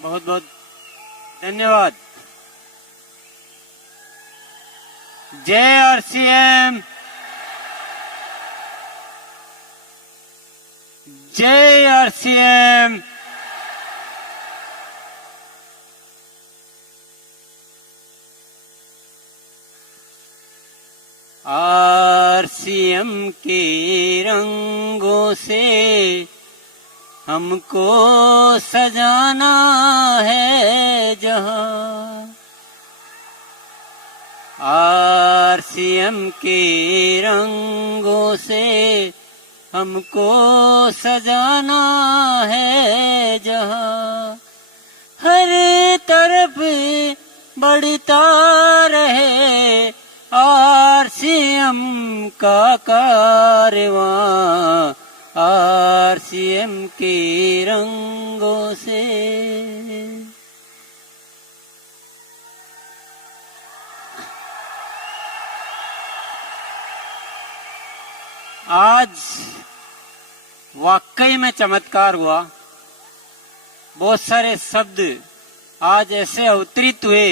बहुत बहुत धन्यवाद। जय आरसीएम, जय आरसीएम। आरसीएम के रंगों से हमको सजाना है जहां। आरसीएम के रंगों से हमको सजाना है जहां। हर तरफ बढ़ता रहे आरसीएम का कारवां। आरसीएम के रंगों से। आज वाकई में चमत्कार हुआ। बहुत सारे शब्द आज ऐसे अवतरित हुए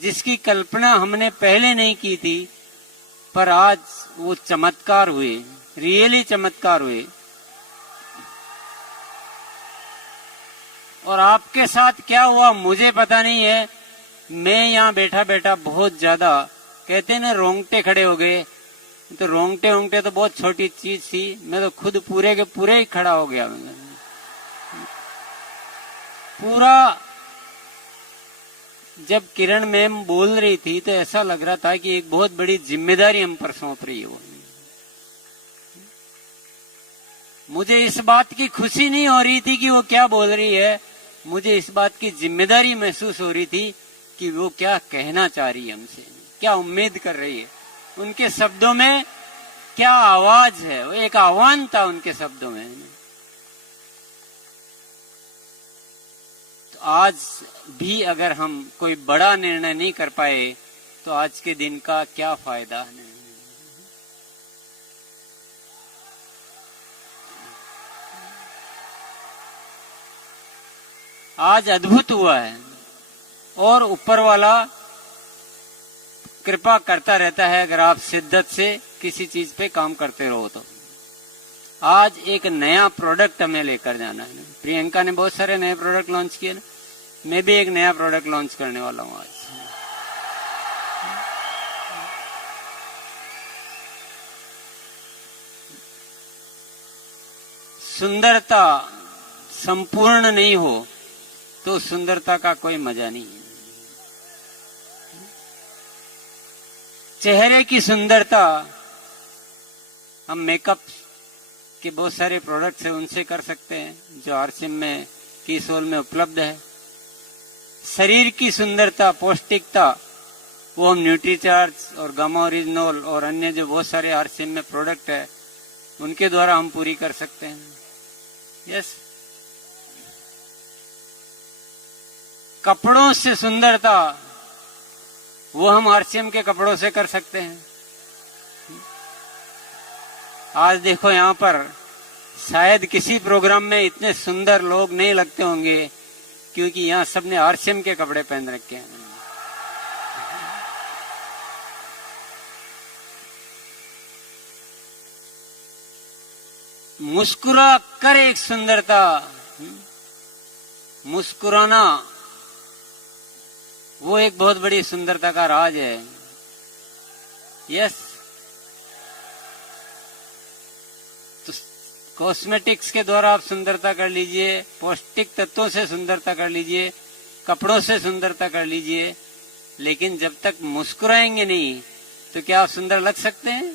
जिसकी कल्पना हमने पहले नहीं की थी, पर आज वो चमत्कार हुए, रियली चमत्कार हुए। और आपके साथ क्या हुआ मुझे पता नहीं है। मैं यहाँ बैठा बैठा बहुत ज्यादा, कहते हैं ना, रोंगटे खड़े हो गए। तो रोंगटे ओंगटे तो बहुत छोटी चीज थी, मैं तो खुद पूरे के पूरे ही खड़ा हो गया। पूरा जब किरण मैम बोल रही थी तो ऐसा लग रहा था कि एक बहुत बड़ी जिम्मेदारी हम पर सौंप रही हो। मुझे इस बात की खुशी नहीं हो रही थी कि वो क्या बोल रही है, मुझे इस बात की जिम्मेदारी महसूस हो रही थी कि वो क्या कहना चाह रही है हमसे, क्या उम्मीद कर रही है। उनके शब्दों में क्या आवाज है, वो एक आह्वान था उनके शब्दों में। तो आज भी अगर हम कोई बड़ा निर्णय नहीं कर पाए तो आज के दिन का क्या फायदा। आज अद्भुत हुआ है और ऊपर वाला कृपा करता रहता है अगर आप शिद्दत से किसी चीज पे काम करते रहो तो। आज एक नया प्रोडक्ट हमें लेकर जाना है। प्रियंका ने बहुत सारे नए प्रोडक्ट लॉन्च किए ना, मैं भी एक नया प्रोडक्ट लॉन्च करने वाला हूं आज। सुंदरता संपूर्ण नहीं हो तो सुंदरता का कोई मजा नहीं है। चेहरे की सुंदरता हम मेकअप के बहुत सारे प्रोडक्ट्स हैं उनसे कर सकते हैं जो आरसीएम में कीसोल में उपलब्ध है। शरीर की सुंदरता, पौष्टिकता, वो हम न्यूट्रीचार्ज और गामा ओरिजिनल और अन्य जो बहुत सारे आरसीएम में प्रोडक्ट है उनके द्वारा हम पूरी कर सकते हैं। यस। कपड़ों से सुंदरता वो हम आरसीएम के कपड़ों से कर सकते हैं। आज देखो यहाँ पर शायद किसी प्रोग्राम में इतने सुंदर लोग नहीं लगते होंगे क्योंकि यहाँ सबने आरसीएम के कपड़े पहन रखे हैं। मुस्कुरा कर एक सुंदरता, मुस्कुराना वो एक बहुत बड़ी सुंदरता का राज है। यस। तो कॉस्मेटिक्स के द्वारा आप सुंदरता कर लीजिए, पौष्टिक तत्वों से सुंदरता कर लीजिए, कपड़ों से सुंदरता कर लीजिए, लेकिन जब तक मुस्कुराएंगे नहीं तो क्या आप सुंदर लग सकते हैं?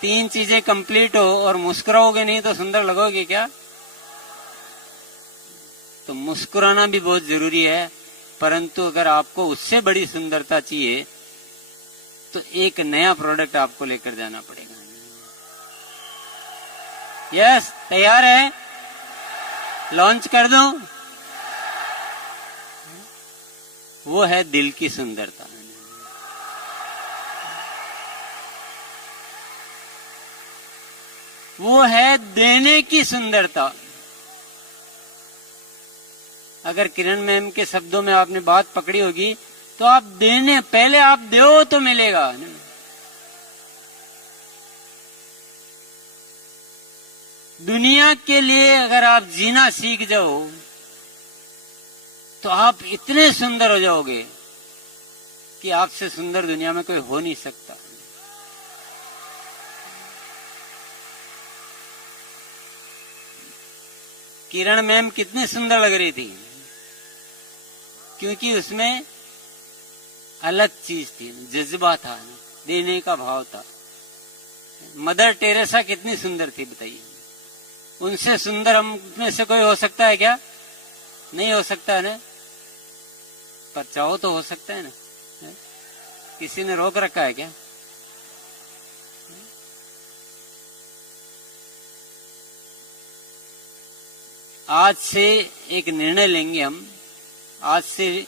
तीन चीजें कंप्लीट हो और मुस्कुराओगे नहीं तो सुंदर लगोगे क्या? तो मुस्कुराना भी बहुत जरूरी है, परंतु अगर आपको उससे बड़ी सुंदरता चाहिए तो एक नया प्रोडक्ट आपको लेकर जाना पड़ेगा। यस, तैयार है? लॉन्च कर दूं? वो है दिल की सुंदरता। वो है देने की सुंदरता। अगर किरण मैम के शब्दों में आपने बात पकड़ी होगी तो आप देने पहले आप दो तो मिलेगा। दुनिया के लिए अगर आप जीना सीख जाओ तो आप इतने सुंदर हो जाओगे कि आपसे सुंदर दुनिया में कोई हो नहीं सकता। किरण मैम कितनी सुंदर लग रही थी क्योंकि उसमें अलग चीज थी, जज्बा था, देने का भाव था। मदर टेरेसा कितनी सुंदर थी बताइए, उनसे सुंदर हम में से कोई हो सकता है क्या? नहीं हो सकता है ना, पर चाहो तो हो सकता है ना। किसी ने रोक रखा है क्या? आज से एक निर्णय लेंगे हम, आज से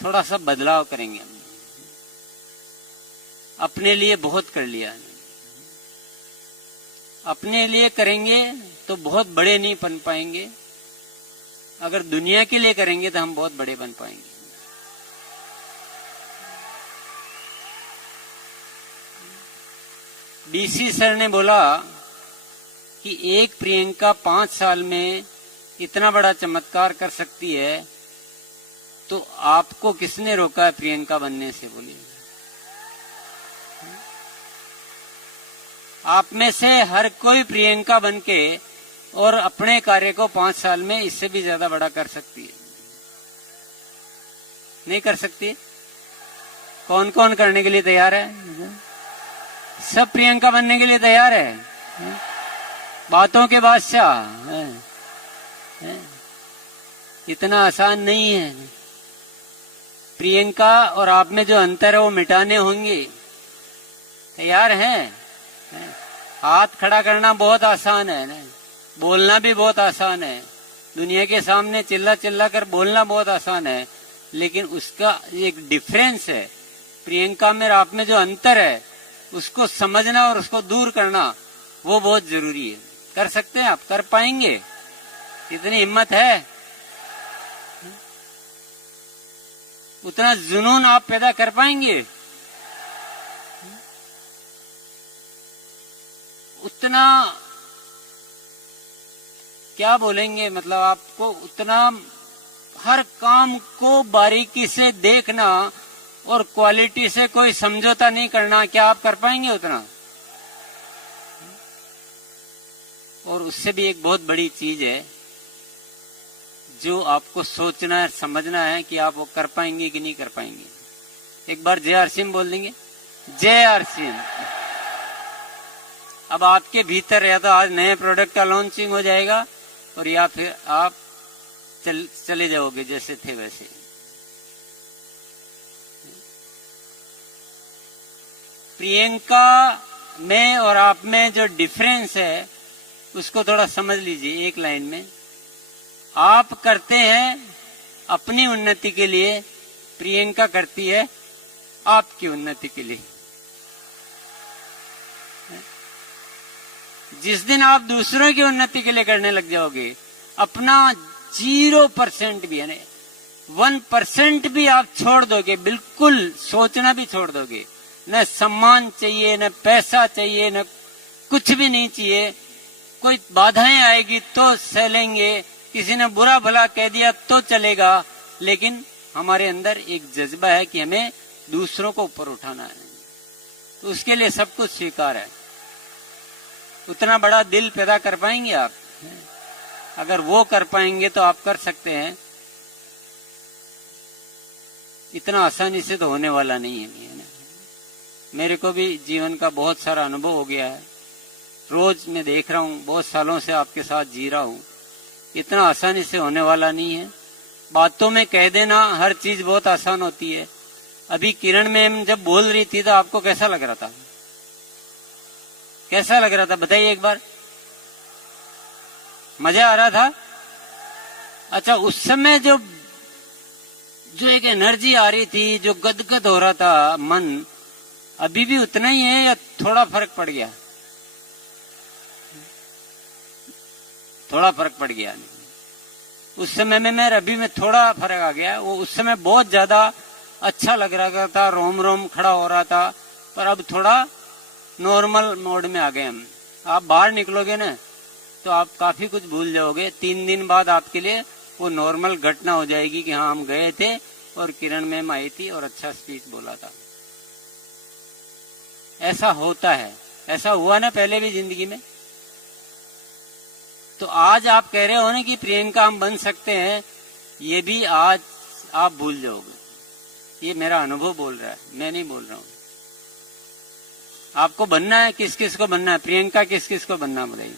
थोड़ा सा बदलाव करेंगे हम। अपने लिए बहुत कर लिया, अपने लिए करेंगे तो बहुत बड़े नहीं बन पाएंगे, अगर दुनिया के लिए करेंगे तो हम बहुत बड़े बन पाएंगे। डीसी सर ने बोला कि एक प्रियंका 5 साल में इतना बड़ा चमत्कार कर सकती है, तो आपको किसने रोका है प्रियंका बनने से? बोलिए। आप में से हर कोई प्रियंका बनके और अपने कार्य को 5 साल में इससे भी ज्यादा बड़ा कर सकती है। नहीं कर सकती? कौन कौन करने के लिए तैयार है? सब प्रियंका बनने के लिए तैयार है? बातों के बादशाह है। इतना आसान नहीं है। प्रियंका और आप में जो अंतर है वो मिटाने होंगे। तैयार हैं? हाथ खड़ा करना बहुत आसान है ना, बोलना भी बहुत आसान है, दुनिया के सामने चिल्ला चिल्ला कर बोलना बहुत आसान है, लेकिन उसका एक डिफरेंस है। प्रियंका में और आप में जो अंतर है उसको समझना और उसको दूर करना वो बहुत जरूरी है। कर सकते हैं आप? कर पाएंगे? इतनी हिम्मत है? उतना जुनून आप पैदा कर पाएंगे? उतना क्या बोलेंगे, मतलब आपको उतना हर काम को बारीकी से देखना और क्वालिटी से कोई समझौता नहीं करना, क्या आप कर पाएंगे उतना? और उससे भी एक बहुत बड़ी चीज है जो आपको सोचना है, समझना है कि आप वो कर पाएंगे कि नहीं कर पाएंगे। एक बार जय हर सिंह बोल देंगे, जय हर सिंह। अब आपके भीतर या तो आज नए प्रोडक्ट का लॉन्चिंग हो जाएगा और या फिर आप चले जाओगे जैसे थे वैसे। प्रियंका में और आप में जो डिफरेंस है उसको थोड़ा समझ लीजिए एक लाइन में। आप करते हैं अपनी उन्नति के लिए, प्रियंका करती है आपकी उन्नति के लिए। जिस दिन आप दूसरों की उन्नति के लिए करने लग जाओगे, अपना 0% भी यानी 1% भी आप छोड़ दोगे, बिल्कुल सोचना भी छोड़ दोगे, न सम्मान चाहिए, न पैसा चाहिए, न कुछ भी नहीं चाहिए। कोई बाधाएं आएगी तो सह लेंगे, किसी ने बुरा भला कह दिया तो चलेगा, लेकिन हमारे अंदर एक जज्बा है कि हमें दूसरों को ऊपर उठाना है, तो उसके लिए सब कुछ स्वीकार है। उतना बड़ा दिल पैदा कर पाएंगे आप? अगर वो कर पाएंगे तो आप कर सकते हैं। इतना आसानी से तो होने वाला नहीं है ना। मेरे को भी जीवन का बहुत सारा अनुभव हो गया है, रोज मैं देख रहा हूँ, बहुत सालों से आपके साथ जी रहा हूँ। इतना आसानी से होने वाला नहीं है। बातों में कह देना हर चीज बहुत आसान होती है। अभी किरण मैम जब बोल रही थी तो आपको कैसा लग रहा था? कैसा लग रहा था बताइए एक बार। मजा आ रहा था? अच्छा, उस समय जो एक एनर्जी आ रही थी, जो गदगद हो रहा था मन, अभी भी उतना ही है या थोड़ा फर्क पड़ गया? थोड़ा फर्क पड़ गया। उस समय में अभी में थोड़ा फर्क आ गया। वो उस समय बहुत ज्यादा अच्छा लग रहा था, रोम रोम खड़ा हो रहा था, पर अब थोड़ा नॉर्मल मोड में आ गए हम। आप बाहर निकलोगे ना तो आप काफी कुछ भूल जाओगे। 3 दिन बाद आपके लिए वो नॉर्मल घटना हो जाएगी कि हाँ हम गए थे और किरण मैम आई थी और अच्छा स्पीच बोला था। ऐसा होता है, ऐसा हुआ ना पहले भी जिंदगी में। तो आज आप कह रहे हो ना कि प्रियंका हम बन सकते हैं, ये भी आज आप भूल जाओगे। ये मेरा अनुभव बोल रहा है, मैं नहीं बोल रहा हूं। आपको बनना है, किस किस को बनना है? प्रियंका किस किस को बनना बताइए?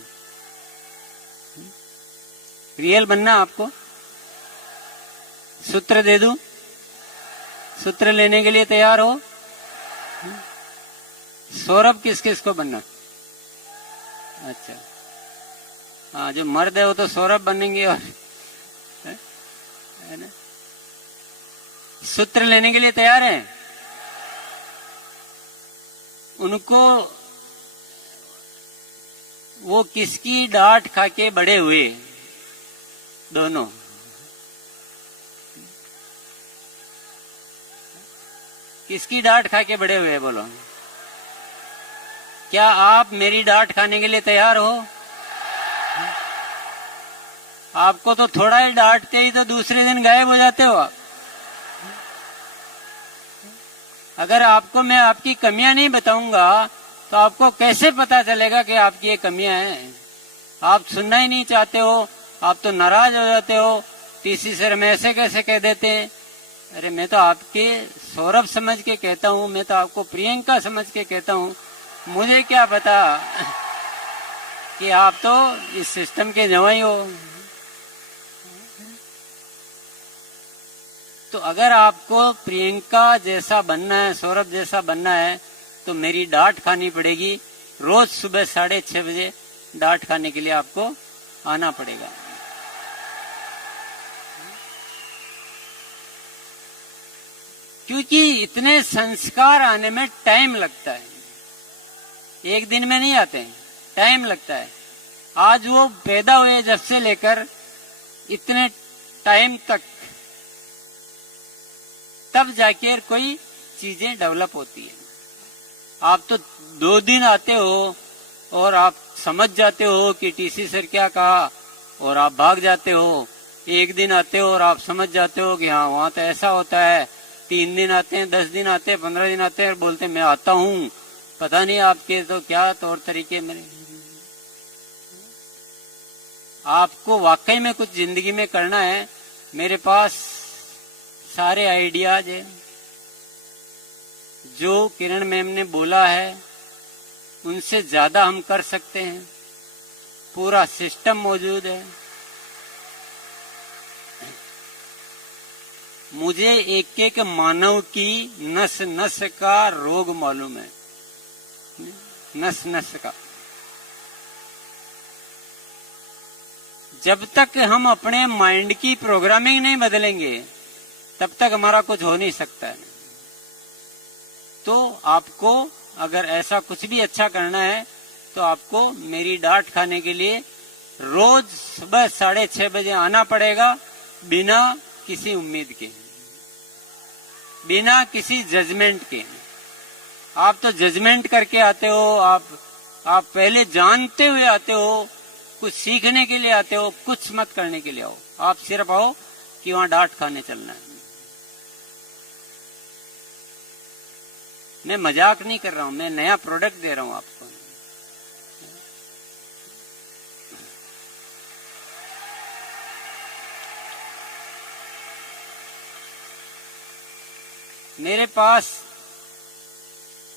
रियल बनना आपको? सूत्र दे दूं? सूत्र लेने के लिए तैयार हो? सौरभ किस किस को बनना? अच्छा, हाँ, जो मर्द है वो तो सौरभ बनेंगे। और है ना? सूत्र लेने के लिए तैयार हैं? उनको वो किसकी डांट खा के बड़े हुए दोनों? किसकी डांट खा के बड़े हुए बोलो? क्या आप मेरी डांट खाने के लिए तैयार हो? आपको तो थोड़ा ही डांटते ही तो दूसरे दिन गायब हो जाते हो आप। अगर आपको मैं आपकी कमियां नहीं बताऊंगा तो आपको कैसे पता चलेगा कि आपकी ये कमियां हैं? आप सुनना ही नहीं चाहते हो, आप तो नाराज हो जाते हो। टीसी सर में ऐसे कैसे कह देते हैं? अरे मैं तो आपके सौरभ समझ के कहता हूँ, मैं तो आपको प्रियंका समझ के कहता हूँ। मुझे क्या पता कि आप तो इस सिस्टम के जवाई हो। तो अगर आपको प्रियंका जैसा बनना है, सौरभ जैसा बनना है, तो मेरी डांट खानी पड़ेगी। रोज सुबह 6:30 बजे डांट खाने के लिए आपको आना पड़ेगा। क्योंकि इतने संस्कार आने में टाइम लगता है, एक दिन में नहीं आते हैं, टाइम लगता है। आज वो पैदा हुए जब से लेकर इतने टाइम तक, तब जाके कोई चीजें डेवलप होती है। आप तो 2 दिन आते हो और आप समझ जाते हो कि टीसी सर क्या कहा और आप भाग जाते हो। 1 दिन आते हो और आप समझ जाते हो कि हाँ वहां तो ऐसा होता है। 3 दिन आते हैं, 10 दिन आते हैं, 15 दिन आते हैं और बोलते हैं मैं आता हूँ। पता नहीं आपके तो क्या तौर तरीके मेरे। आपको वाकई में कुछ जिंदगी में करना है। मेरे पास सारे आइडियाज है, जो किरण मैम ने बोला है उनसे ज्यादा हम कर सकते हैं। पूरा सिस्टम मौजूद है। मुझे एक एक मानव की नस नस का रोग मालूम है, नस नस का। जब तक हम अपने माइंड की प्रोग्रामिंग नहीं बदलेंगे तब तक हमारा कुछ हो नहीं सकता है। तो आपको अगर ऐसा कुछ भी अच्छा करना है तो आपको मेरी डांट खाने के लिए रोज सुबह 6:30 बजे आना पड़ेगा, बिना किसी उम्मीद के, बिना किसी जजमेंट के। आप तो जजमेंट करके आते हो, आप पहले जानते हुए आते हो, कुछ सीखने के लिए आते हो, कुछ मत करने के लिए आओ। आप सिर्फ आओ कि वहां डांट खाने चलना है। मैं मजाक नहीं कर रहा हूं, मैं नया प्रोडक्ट दे रहा हूं आपको। मेरे पास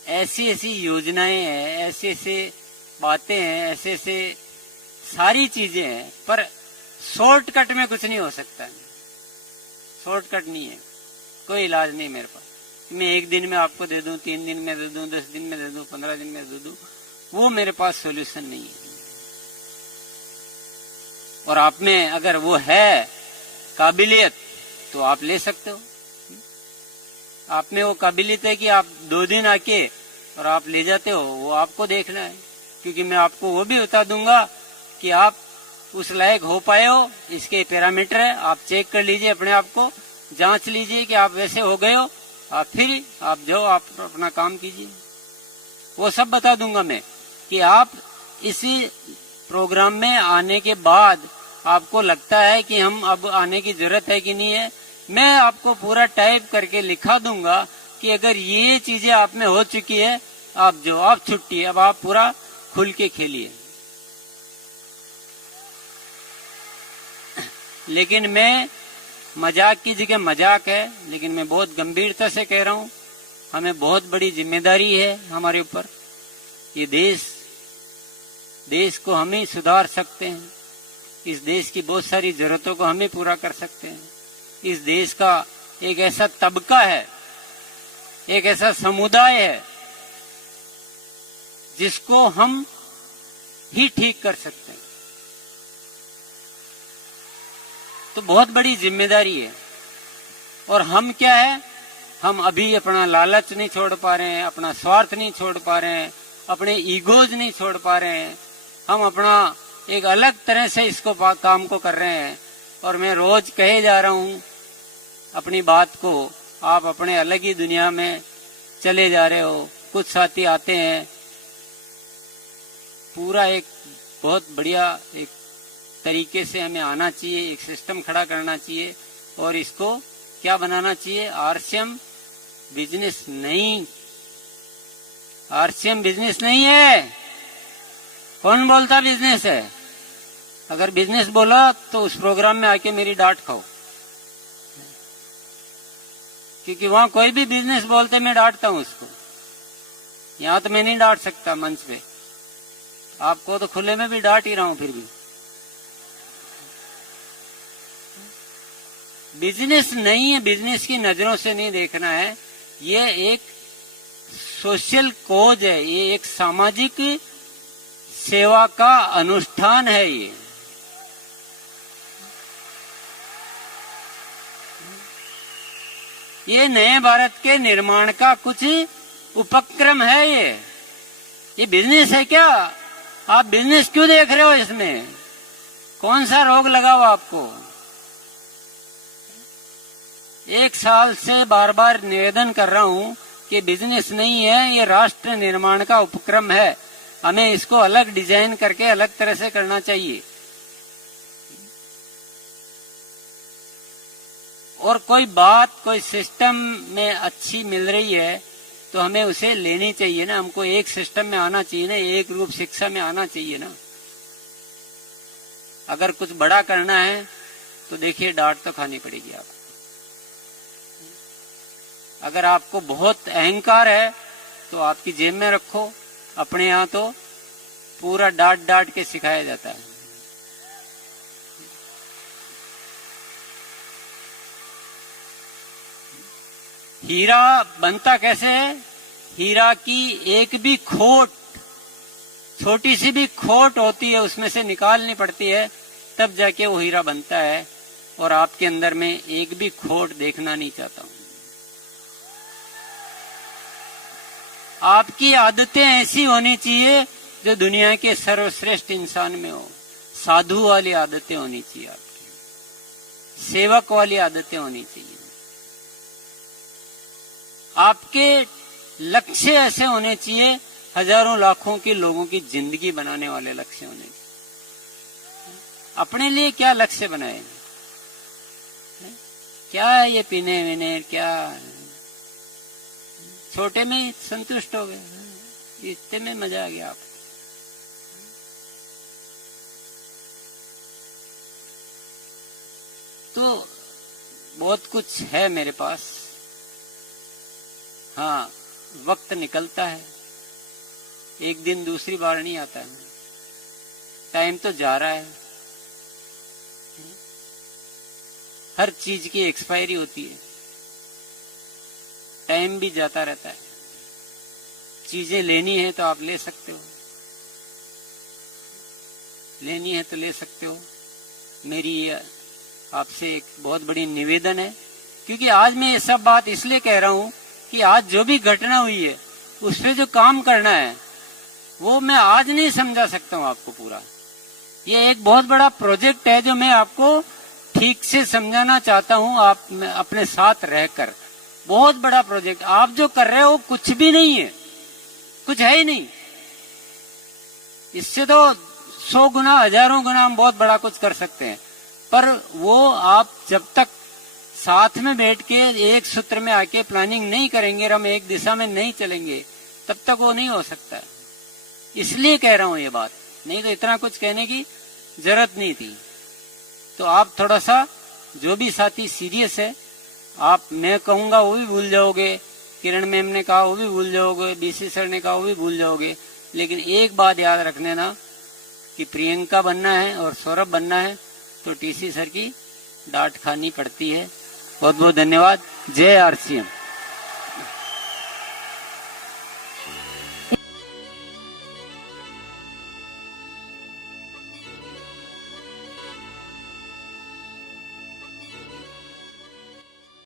ऐसी ऐसी योजनाएं हैं, ऐसे ऐसे बातें हैं, ऐसे ऐसे सारी चीजें हैं, पर शॉर्टकट में कुछ नहीं हो सकता। शॉर्टकट नहीं है, कोई इलाज नहीं मेरे पास। मैं 1 दिन में आपको दे दूं, 3 दिन में दे दूं, 10 दिन में दे दूं, 15 दिन में दे दूं, वो मेरे पास सॉल्यूशन नहीं है। और आप में अगर वो है काबिलियत तो आप ले सकते हो। आप में वो काबिलियत है कि आप 2 दिन आके और आप ले जाते हो, वो आपको देखना है। क्योंकि मैं आपको वो भी बता दूंगा कि आप उस लायक हो पाए हो, इसके पैरामीटर है, आप चेक कर लीजिए, अपने आप को जांच लीजिए कि आप वैसे हो गए हो, फिर आप जाओ, आप अपना काम कीजिए। वो सब बता दूंगा मैं कि आप इसी प्रोग्राम में आने के बाद आपको लगता है कि हम अब आने की जरूरत है कि नहीं है, मैं आपको पूरा टाइप करके लिखा दूंगा कि अगर ये चीजें आप में हो चुकी है, आप जो आप छुट्टी, अब आप पूरा खुल के खेलिए। लेकिन मैं मजाक की जगह मजाक है, लेकिन मैं बहुत गंभीरता से कह रहा हूं, हमें बहुत बड़ी जिम्मेदारी है हमारे ऊपर। ये देश को हम ही सुधार सकते हैं, इस देश की बहुत सारी जरूरतों को हम ही पूरा कर सकते हैं। इस देश का एक ऐसा तबका है, एक ऐसा समुदाय है जिसको हम ही ठीक कर सकते हैं। तो बहुत बड़ी जिम्मेदारी है। और हम क्या है, हम अभी अपना लालच नहीं छोड़ पा रहे हैं, अपना स्वार्थ नहीं छोड़ पा रहे हैं, अपने ईगोज नहीं छोड़ पा रहे हैं। हम अपना एक अलग तरह से इसको काम को कर रहे हैं। और मैं रोज कहे जा रहा हूं अपनी बात को, आप अपने अलग ही दुनिया में चले जा रहे हो। कुछ साथी आते हैं, पूरा एक बहुत बढ़िया एक तरीके से हमें आना चाहिए, एक सिस्टम खड़ा करना चाहिए और इसको क्या बनाना चाहिए, आरसीएम बिजनेस नहीं, आरसीएम बिजनेस नहीं है। कौन बोलता बिजनेस है? अगर बिजनेस बोला तो उस प्रोग्राम में आके मेरी डांट खाओ, क्योंकि वहां कोई भी बिजनेस बोलते मैं डांटता हूं उसको। यहां तो मैं नहीं डांट सकता मंच पे, आपको तो खुले में भी डांट ही रहा हूं। फिर भी बिजनेस नहीं है, बिजनेस की नजरों से नहीं देखना है। ये एक सोशल कोज है, ये एक सामाजिक सेवा का अनुष्ठान है। ये नए भारत के निर्माण का कुछ उपक्रम है। ये बिजनेस है क्या? आप बिजनेस क्यों देख रहे हो इसमें? कौन सा रोग लगा हुआ आपको? एक साल से बार बार निवेदन कर रहा हूं कि बिजनेस नहीं है, ये राष्ट्र निर्माण का उपक्रम है। हमें इसको अलग डिजाइन करके अलग तरह से करना चाहिए। और कोई बात कोई सिस्टम में अच्छी मिल रही है तो हमें उसे लेनी चाहिए ना। हमको एक सिस्टम में आना चाहिए ना, एक रूप शिक्षा में आना चाहिए ना। अगर कुछ बड़ा करना है तो देखिए डांट तो खानी पड़ेगी आपको। अगर आपको बहुत अहंकार है तो आपकी जेब में रखो, अपने यहाँ तो पूरा डांट डांट के सिखाया जाता है। हीरा बनता कैसे है? हीरा की एक भी खोट, छोटी सी भी खोट होती है, उसमें से निकालनी पड़ती है, तब जाके वो हीरा बनता है। और आपके अंदर में एक भी खोट देखना नहीं चाहता हूं। आपकी आदतें ऐसी होनी चाहिए जो दुनिया के सर्वश्रेष्ठ इंसान में हो। साधु वाली आदतें होनी चाहिए आपकी, सेवक वाली आदतें होनी चाहिए। आपके लक्ष्य ऐसे होने चाहिए, हजारों लाखों के लोगों की जिंदगी बनाने वाले लक्ष्य होने चाहिए। अपने लिए क्या लक्ष्य बनाए? क्या है ये पीने वीने, क्या छोटे में संतुष्ट हो गए, इतने में मजा आ गया आपको। तो बहुत कुछ है मेरे पास। हाँ, वक्त निकलता है, एक दिन दूसरी बार नहीं आता है। टाइम तो जा रहा है, हर चीज की एक्सपायरी होती है, टाइम भी जाता रहता है। चीजें लेनी है तो आप ले सकते हो, लेनी है तो ले सकते हो। मेरी आपसे एक बहुत बड़ी निवेदन है, क्योंकि आज मैं ये सब बात इसलिए कह रहा हूं कि आज जो भी घटना हुई है उस पर जो काम करना है वो मैं आज नहीं समझा सकता हूं आपको पूरा, ये एक बहुत बड़ा प्रोजेक्ट है जो मैं आपको ठीक से समझाना चाहता हूं, आप अपने साथ रहकर। बहुत बड़ा प्रोजेक्ट आप जो कर रहे हो कुछ भी नहीं है, कुछ है ही नहीं। इससे तो 100 गुना 1000 गुना हम बहुत बड़ा कुछ कर सकते हैं, पर वो आप जब तक साथ में बैठ के एक सूत्र में आके प्लानिंग नहीं करेंगे और हम एक दिशा में नहीं चलेंगे, तब तक वो नहीं हो सकता। इसलिए कह रहा हूं ये बात, नहीं तो इतना कुछ कहने की जरूरत नहीं थी। तो आप थोड़ा सा, जो भी साथी सीरियस है, आप, मैं कहूंगा वो भी भूल जाओगे, किरण मैम ने कहा वो भी भूल जाओगे, डीसी सर ने कहा वो भी भूल जाओगे, लेकिन एक बात याद रखने ना कि प्रियंका बनना है और सौरभ बनना है तो टीसी सर की डांट खानी पड़ती है। बहुत बहुत धन्यवाद। जय आरसीएम।